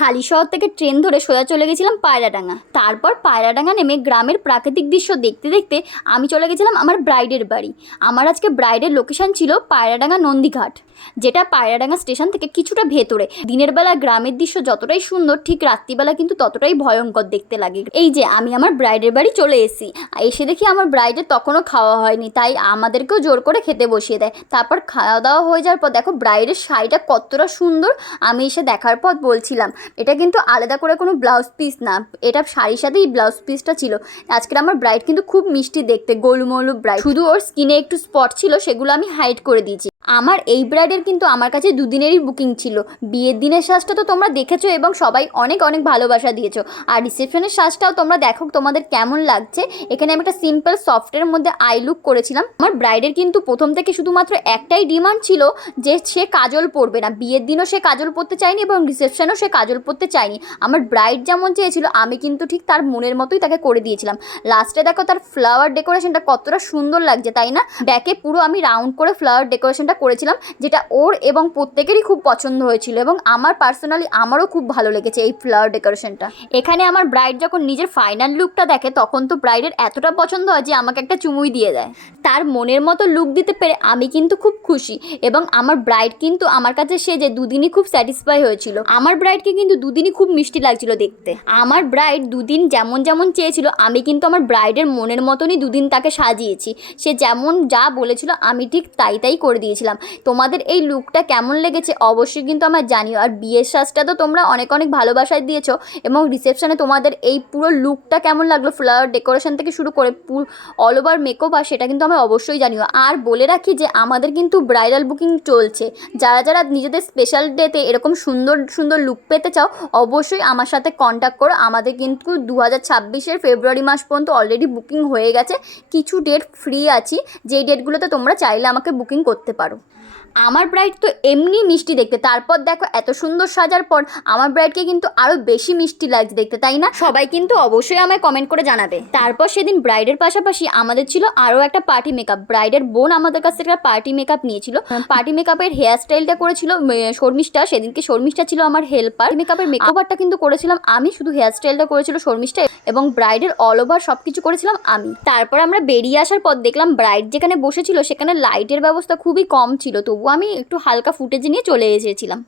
হালিশহর থেকে ট্রেন ধরে সোজা চলে গেছিলাম পায়রাডাঙ্গা। তারপর পায়রাডাঙ্গা নেমে গ্রামের প্রাকৃতিক দৃশ্য দেখতে দেখতে আমি চলে গেছিলাম আমার ব্রাইডের বাড়ি। আমার আজকে ব্রাইডের লোকেশন ছিল পায়রাডাঙ্গা নন্দীঘাট, যেটা পায়রাডাঙ্গা স্টেশন থেকে কিছুটা ভেতরে। দিনের বেলা গ্রামের দৃশ্য যতটাই সুন্দর, ঠিক রাত্রিবেলা কিন্তু ততটাই ভয়ঙ্কর দেখতে লাগে। এই যে আমি আমার ব্রাইডের বাড়ি চলে এসে দেখি আমার ব্রাইডের তখনও খাওয়া হয়নি, তাই আমাদেরকেও জোর করে খেতে বসিয়ে দেয়। তারপর খাওয়া দাওয়া হয়ে যাওয়ার পর দেখো ব্রাইডের শাড়িটা কতটা সুন্দর। আমি এসে দেখার পর বলছিলাম এটা কিন্তু আলাদা করে কোনো ব্লাউজ পিস না, এটা শাড়ির সাথেই ব্লাউজ পিসটা ছিল। আজকের আমার ব্রাইড কিন্তু খুব মিষ্টি দেখতে, গোলুমলু ব্রাইড, শুধু ওর স্কিনে একটু স্পট ছিল, সেগুলো আমি হাইড করে দিয়েছি। আমার এই ব্রাইডের কিন্তু আমার কাছে দুদিনেরই বুকিং ছিল। বিয়ের দিনের সাজটা তো তোমরা দেখেছো এবং সবাই অনেক অনেক ভালোবাসা দিয়েছো, আর রিসেপশনের সাজটাও তোমরা দেখো তোমাদের কেমন লাগছে। এখানে আমি একটা সিম্পল সফটের মধ্যে আই লুক করেছিলাম। আমার ব্রাইডের কিন্তু প্রথম থেকে শুধুমাত্র একটাই ডিমান্ড ছিল যে সে কাজল পরবে না। বিয়ের দিনও সে কাজল পরতে চায়নি এবং রিসেপশনেও সে কাজল পরতে চায়নি। আমার ব্রাইড যেমন চেয়েছিল আমি কিন্তু ঠিক তার মনের মতোই তাকে করে দিয়েছিলাম। লাস্টে দেখো তার ফ্লাওয়ার ডেকোরেশনটা কতটা সুন্দর লাগছে, তাই না? ব্যাকে পুরো আমি রাউন্ড করে ফ্লাওয়ার ডেকোরেশনটা করেছিলাম, যেটা ওর এবং প্রত্যেকেরই খুব পছন্দ হয়েছিল এবং আমার পার্সোনালি আমারও খুব ভালো লেগেছে এই ফ্লাওয়ার ডেকোরেশনটা। এখানে আমার ব্রাইড যখন নিজের ফাইনাল লুকটা দেখে তখন তো ব্রাইডের এতটা পছন্দ হয় যে আমাকে একটা চুমুই দিয়ে দেয়। তার মনের মতো লুক দিতে পেরে আমি কিন্তু খুব খুশি এবং আমার ব্রাইড কিন্তু আমার কাছে সেজে দুদিনই খুব স্যাটিসফাই হয়েছিল। আমার ব্রাইডকে কিন্তু দুদিনই খুব মিষ্টি লাগছিল দেখতে। আমার ব্রাইড দুদিন যেমন যেমন চেয়েছিল আমি কিন্তু আমার ব্রাইডের মনের মতনই দুদিন তাকে সাজিয়েছি। সে যেমন যা বলেছিল আমি ঠিক তাই তাই করে দিয়েছিলাম। তোমাদের এই লুকটা কেমন লেগেছে অবশ্যই কিন্তু আমার জানিও। আর বিয়ের সাজটা তো তোমরা অনেক অনেক ভালোবাসায় দিয়েছো এবং রিসেপশনে তোমাদের এই পুরো লুকটা কেমন লাগলো, ফ্লাওয়ার ডেকোরেশন থেকে শুরু করে পুরো অল ওভার মেকওভার, আর সেটা কিন্তু আমার অবশ্যই জানিও। আর বলে রাখি যে আমাদের কিন্তু ব্রাইডাল বুকিং চলছে। যারা যারা নিজেদের স্পেশাল ডেতে এরকম সুন্দর সুন্দর লুক পেতে চাও অবশ্যই আমার সাথে কন্ট্যাক্ট করো। আমাদের কিন্তু 2026-এর ফেব্রুয়ারি মাস পর্যন্ত অলরেডি বুকিং হয়ে গেছে। কিছু ডেট ফ্রি আছি, যেই ডেটগুলোতে তোমরা চাইলে আমাকে বুকিং করতে পারো। আমার ব্রাইড তো এমনি মিষ্টি দেখতে, তারপর দেখো এত সুন্দর সাজার পর আমার ব্রাইডকে কিন্তু আরও বেশি মিষ্টি লাগছে দেখতে, তাই না? সবাই কিন্তু অবশ্যই আমায় কমেন্ট করে জানাবে। তারপর সেদিন ব্রাইডের পাশাপাশি আমাদের ছিল আরও একটা পার্টি মেকআপ। ব্রাইডের বোন আমাদের কাছ থেকে একটা পার্টি মেকআপ নিয়েছিল। পার্টি মেকআপের হেয়ার স্টাইলটা করেছিল শর্মিষ্ঠা। সেদিনকে শর্মিষ্ঠা ছিল আমার হেল্পার। মেকআপের মেকওভারটা কিন্তু করেছিলাম আমি, শুধু হেয়ার স্টাইলটা করেছিল শর্মিষ্ঠা এবং ব্রাইডের অল ওভার সব কিছু করেছিলাম আমি। তারপর আমরা বেরিয়ে আসার পর দেখলাম ব্রাইড যেখানে বসেছিল সেখানে লাইটের ব্যবস্থা খুবই কম ছিল, তবু আমি একটু হালকা ফুটেজ নিয়ে চলে এসেছিলাম।